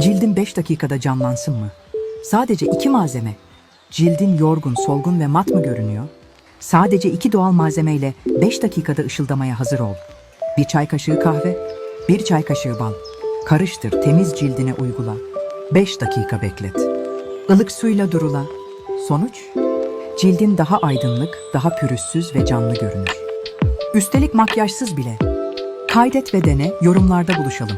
Cildin 5 dakikada canlansın mı? Sadece 2 malzeme. Cildin yorgun, solgun ve mat mı görünüyor? Sadece 2 doğal malzemeyle 5 dakikada ışıldamaya hazır ol. 1 çay kaşığı kahve, 1 çay kaşığı bal. Karıştır, temiz cildine uygula. 5 dakika beklet. Ilık suyla durula. Sonuç? Cildin daha aydınlık, daha pürüzsüz ve canlı görünür. Üstelik makyajsız bile. Kaydet ve dene, yorumlarda buluşalım.